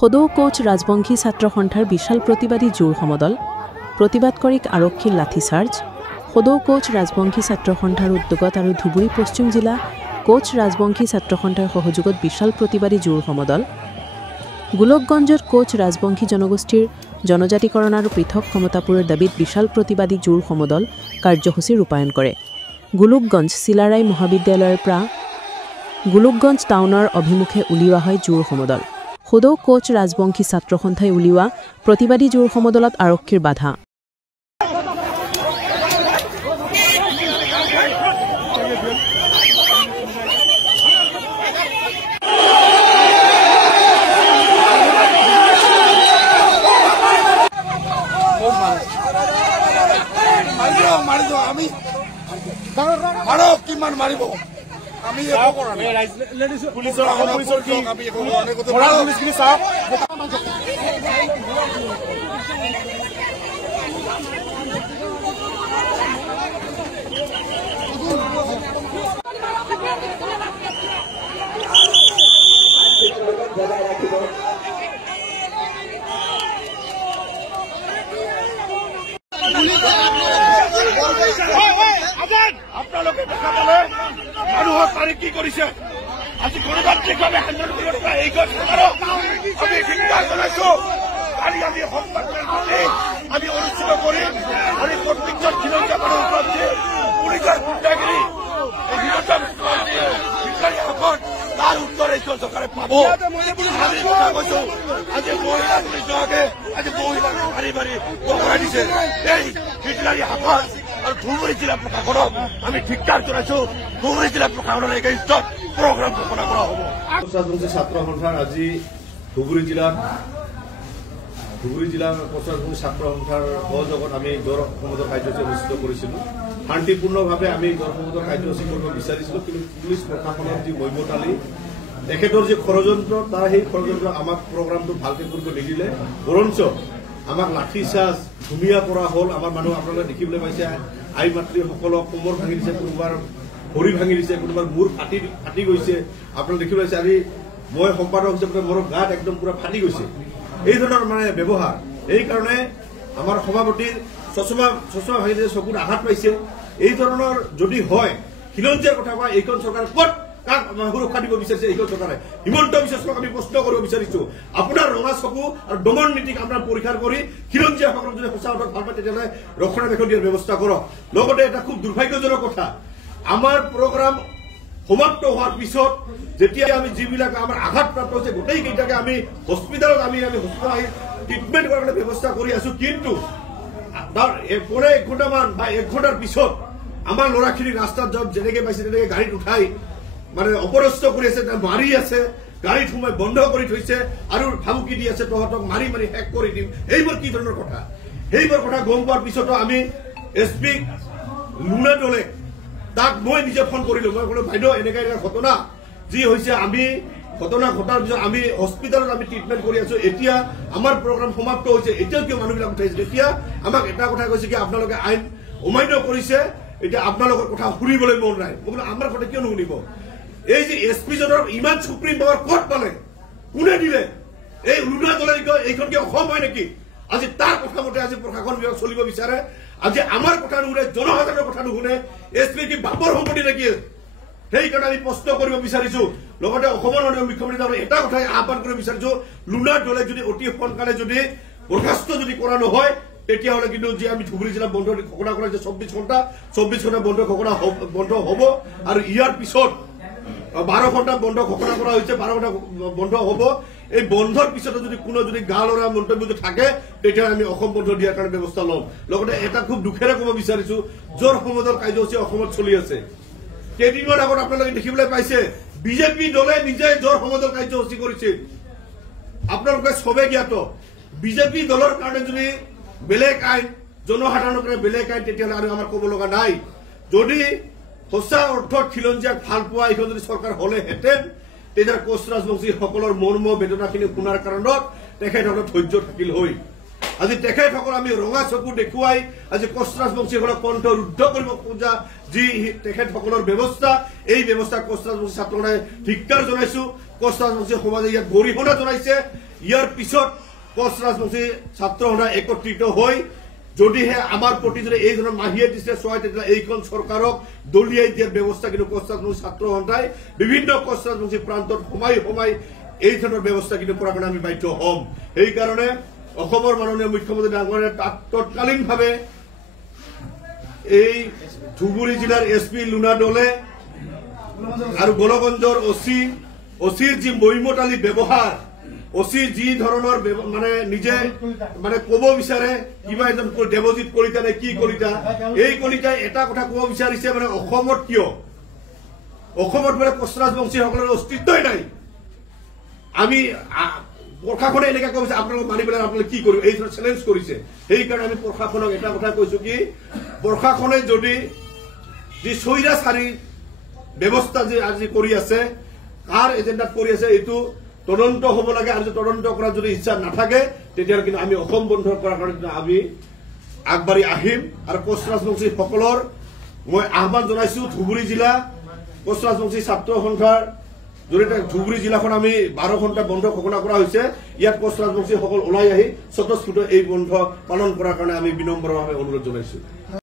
সদৌ কোচ ৰাজবংশী ছাত্ৰ সন্থাৰ বিশাল প্ৰতিবাদী জোৰ সমদল প্ৰতিবাদকাৰীক আৰক্ষীৰ লাঠিচাৰ্জ সদৌ কোচ ৰাজবংশী ছাত্ৰ সন্থাৰ উদ্যোগত আৰু ধুবুৰী পশ্চিম জিলা কোচ ৰাজবংশী ছাত্ৰ সন্থাৰ সহযোগত বিশাল প্ৰতিবাদী জোৰ সমদল গোলকগঞ্জত কোচ ৰাজবংশী জনগোষ্ঠীৰ জনজাতিকৰণ আৰু পৃথক ক্ষমতাপুৰৰ দাবীত বিশাল প্ৰতিবাদী জোৰ সমদল কাৰ্যসূচী ৰূপায়ণ কৰে গোলকগঞ্জ চিলাৰাই মহাবিদ্যালয়ৰ পৰা গোলকগঞ্জ টাউনৰ অভিমুখে উলিওৱা হয় জোৰ সমদল সদৌ কোচ ৰাজবংশী ছাত্ৰ সন্থাই উলিওৱা প্ৰতিবাদী জোৰ সমদলত আৰক্ষীৰ বাধা আমি পুলিচৰ কি পুলিচখিনি চাওক আপোনালোকে দেখা পালে মানুহৰ তাৰিখ কি কৰিছে আজি গণতান্ত্ৰিকভাৱে আন্দোলন কৰিব এই আমি চিন্তা জনাইছো কালি আমি আমি অনুষ্ঠিত কৰিম আৰু প্ৰত্যেকজন খিলঞ্জীয়া মানুহৰ ওপৰত যে পুলিচৰ গুণ্ডাগিৰি তাৰ উত্তৰ এই চৰকাৰে পাব আমি কথা কৈছো আজি মহিলা পুলিচ বিভাগে আজি মহিলাক মাৰি মাৰি পকৰাই দিছে এই হিটলাৰী শাসন আৰু ধুবুৰী জিলা প্ৰশাসনক আমি ধিক্কাৰ জনাইছো ধুবুৰী জিলা প্ৰশাসনৰ এগেইনষ্টত প্ৰগ্ৰাম ঘোষণা কৰা হ'ব ৰাজবংশী ছাত্ৰ সন্থাৰ আজি ধুবুৰী জিলাৰ ৰাজবংশী ছাত্ৰ সন্থাৰ সহযোগত আমি জোৰ সমদল কাৰ্যসূচী অনুষ্ঠিত কৰিছিলো শান্তিপূৰ্ণভাৱে আমি জোৰ সমদল কাৰ্যসূচী কৰিব বিচাৰিছিলো কিন্তু পুলিচ প্ৰশাসনৰ যি মৈমতালি তেখেতৰ যি ষড়যন্ত্ৰ তাৰ সেই ষড়যন্ত্ৰ আমাক প্ৰগ্ৰামটো ভালকে কৰিব নিদিলে বৰঞ্চ আমাক লাঠিচাৰ্জ ধুমীয়া কৰা হ'ল আমাৰ মানুহ আপোনালোকে দেখিবলৈ পাইছে আই মাতৃসকলক কোমৰ ভাঙি দিছে কোনোবাৰ ভৰি ভাঙি দিছে কোনোবাৰ মূৰ ফাটি গৈছে আপোনালোকে দেখিবলৈ পাইছে আজি মই সম্পাদক হিচাপে মোৰ গাত একদম পুৰা ফাটি গৈছে এই ধৰণৰ মানে ব্যৱহাৰ এই কাৰণে আমাৰ সভাপতিৰ চশমা ভাঙি দিছে চকুত আঘাত পাইছে এই ধৰণৰ যদি হয় খিলঞ্জীয়াৰ কথা কোৱা এইখন চৰকাৰে ক'ত কাক সুৰক্ষা দিব বিচাৰিছে এইখন চৰকাৰে হিমন্ত বিশ্ব শৰ্মাক আমি প্ৰশ্ন কৰিব বিচাৰিছো আপোনাৰ ৰঙা চকু আৰু দমন নীতিক আপোনাৰ পৰীক্ষা কৰি খিলঞ্জীয়াসকলক যদি সঁচা অৰ্থত ভাল পায় তেতিয়াহ'লে ৰক্ষণাবেক্ষণ দিয়াৰ ব্যৱস্থা কৰক লগতে এটা খুব দুৰ্ভাগ্যজনক কথা আমাৰ প্ৰগ্ৰাম সমাপ্ত হোৱাৰ পিছত যেতিয়া আমি যিবিলাক আমাৰ আঘাতপ্ৰাপ্ত হৈছে গোটেইকেইটাকে আমি হস্পিটেলত আমি ট্ৰিটমেণ্ট কৰাৰ কাৰণে ব্যৱস্থা কৰি আছো কিন্তু তাৰ পৰে 1 ঘণ্টামান বা 1 ঘণ্টাৰ পিছত আমাৰ ল'ৰাখিনিক ৰাস্তাত যেনেকে পাইছে তেনেকে গাড়ীত উঠাই মানে অপৰস্ত কৰি আছে মাৰি আছে গাড়ীত সোমাই বন্ধ কৰি থৈছে আৰু ভাবুকি দি আছে তহঁতক মাৰি মাৰি শেষ কৰি দিম এইবোৰ কি ধৰণৰ কথা সেইবোৰ কথা গম পোৱাৰ পিছতো আমি এছপি লুনা দলে তাক মই নিজে ফোন কৰিলো মই ক'লো বাইদেউ এনেকুৱা ঘটনা যি হৈছে আমি ঘটনা ঘটাৰ পিছত আমি হস্পিটেলত আমি ট্ৰিটমেণ্ট কৰি আছো এতিয়া আমাৰ প্ৰগ্ৰাম সমাপ্ত হৈছে এতিয়াও কিয় মানুহবিলাক উঠাইছে তেতিয়া আমাক এটা কথা কৈছে কি আপোনালোকে আইন অমান্য কৰিছে এতিয়া আপোনালোকৰ কথা শুনিবলৈ মন নাই মই বোলো আমাৰ কথা কিয় নুশুনিব এই যে এছপি জনৰ ইমান সুপ্ৰিম পাৱাৰ ক'ত পালে কোনে দিলে এই লুনা দলে এইখন কি অসম হয় নেকি আজি তাৰ কথা মতে আজি প্ৰশাসন বিভাগ চলিব বিচাৰে আজি আমাৰ কথা নুশুনে জনসাধাৰণৰ কথা নুশুনে এছপি কি বাপৰ সম্পত্তি নেকি সেইকাৰণে আমি প্ৰশ্ন কৰিব বিচাৰিছো লগতে অসমৰ মুখ্যমন্ত্ৰী এটা কথাই আহ্বান কৰিব বিচাৰিছো লুনা দলে যদি অতি সোনকালে যদি বৰ্খাস্ত যদি কৰা নহয় তেতিয়াহ'লে কিন্তু যে আমি ধুবুৰী জিলা বন্ধ ঘোষণা কৰা যে 24 ঘণ্টা বন্ধ ঘোষণা বন্ধ হ'ব আৰু ইয়াৰ পিছত 12 ঘণ্টা বন্ধ ঘোষণা কৰা হৈছে 12 ঘণ্টা বন্ধ হ'ব এই বন্ধৰ পিছতো যদি কোনো যদি গা লৰা মন্তব্য যদি থাকে তেতিয়া আমি অসম বন্ধ দিয়াৰ কাৰণে ব্যৱস্থা ল'ম লগতে এটা খুব দুখেৰে ক'ব বিচাৰিছো জোৰ সমদল কাৰ্যসূচী অসমত চলি আছে কেইদিনমান আগত আপোনালোকে দেখিবলৈ পাইছে বিজেপি দলে নিজে জোৰ সমদল কাৰ্যসূচী কৰিছিল আপোনালোকে সবে জ্ঞাত বিজেপি দলৰ কাৰণে যদি বেলেগ আইন জনসাধাৰণৰ কাৰণে বেলেগ আইন তেতিয়াহ'লে আৰু আমাৰ ক'ব লগা নাই যদি সঁচা অৰ্থত খিলঞ্জীয়াক ভাল পোৱা এইখন যদি চৰকাৰ হ'লেহেঁতেন তেতিয়া কোচ ৰাজবংশীসকলৰ মৰ্ম বেদনাখিনি শুনাৰ কাৰণত তেখেতসকলৰ ধৈৰ্য থাকিল হৈ আজি তেখেতসকল আমি ৰঙা চকু দেখুৱাই আজি কোচ ৰাজবংশীসকলক কণ্ঠ ৰুদ্ধ কৰিব খোজা যি তেখেতসকলৰ ব্যৱস্থা এই ব্যৱস্থা কোচ ৰাজবংশী ছাত্ৰসকলে ধিক্কাৰ জনাইছো কোচ ৰাজবংশী সমাজে ইয়াত গৰিহণা জনাইছে। ইয়াৰ পিছত কোচ ৰাজবংশী ছাত্ৰ সন্থা একত্ৰিত হৈ যদিহে আমাৰ প্ৰতি যদি এই ধৰণৰ মাহিয়ে দিছে চয়, তেতিয়া এইখন চৰকাৰক দলিয়াই দিয়াৰ ব্যৱস্থা কিন্তু কোচ ৰাজবংশী ছাত্ৰ সন্থাই বিভিন্ন কোচ ৰাজবংশী প্ৰান্তত সোমাই এই ধৰণৰ ব্যৱস্থা কিন্তু কৰাৰ কাৰণে আমি বাধ্য হ'ম। সেইকাৰণে অসমৰ মাননীয় মুখ্যমন্ত্ৰী ডাঙৰীয়াই তৎকালীনভাৱে এই ধুবুৰী জিলাৰ SP লুনা দলে আৰু গোলগঞ্জৰ অচিৰ যি মৈমতালি ব্যৱহাৰ, অচি যি ধৰণৰ মানে নিজে মানে ক'ব বিচাৰে কিবা এজন দেৱজিৎ কলিতা নে কি কলিতা, এই কলিতাই এটা কথা ক'ব বিচাৰিছে মানে অসমত কিয় অসমত বোলে কোচ ৰাজবংশীসকলৰ অস্তিত্বই নাই, আমি প্ৰশাসনে এনেকৈ কৈছে আপোনালোক মানি পেলাই আপোনালোকে কি কৰিব, এই ধৰণৰ চেলেঞ্জ কৰিছে। সেইকাৰণে আমি প্ৰশাসনক এটা কথা কৈছো কি প্ৰশাসনে যদি যি স্বৈৰাচাৰী ব্যৱস্থা যে আজি কৰি আছে, কাৰ এজেণ্ডাত কৰি আছে এইটো তদন্ত হ'ব লাগে। আৰু তদন্ত কৰাৰ যদি ইচ্ছা নাথাকে তেতিয়াহ'লে কিন্তু আমি অসম বন্ধ কৰাৰ কাৰণে আমি আগবাঢ়ি আহিম। আৰু কোচ ৰাজবংশীসকলৰ মই আহ্বান জনাইছো, ধুবুৰী জিলা কোচ ৰাজবংশী ছাত্ৰ সন্থাৰ জৰিয়তে ধুবুৰী জিলাখন আমি 12 ঘণ্টা বন্ধ ঘোষণা কৰা হৈছে। ইয়াত কোচ ৰাজবংশীসকল ওলাই আহি স্বতঃস্ফূৰ্ত এই বন্ধ পালন কৰাৰ কাৰণে আমি বিনম্ৰভাৱে অনুৰোধ জনাইছো।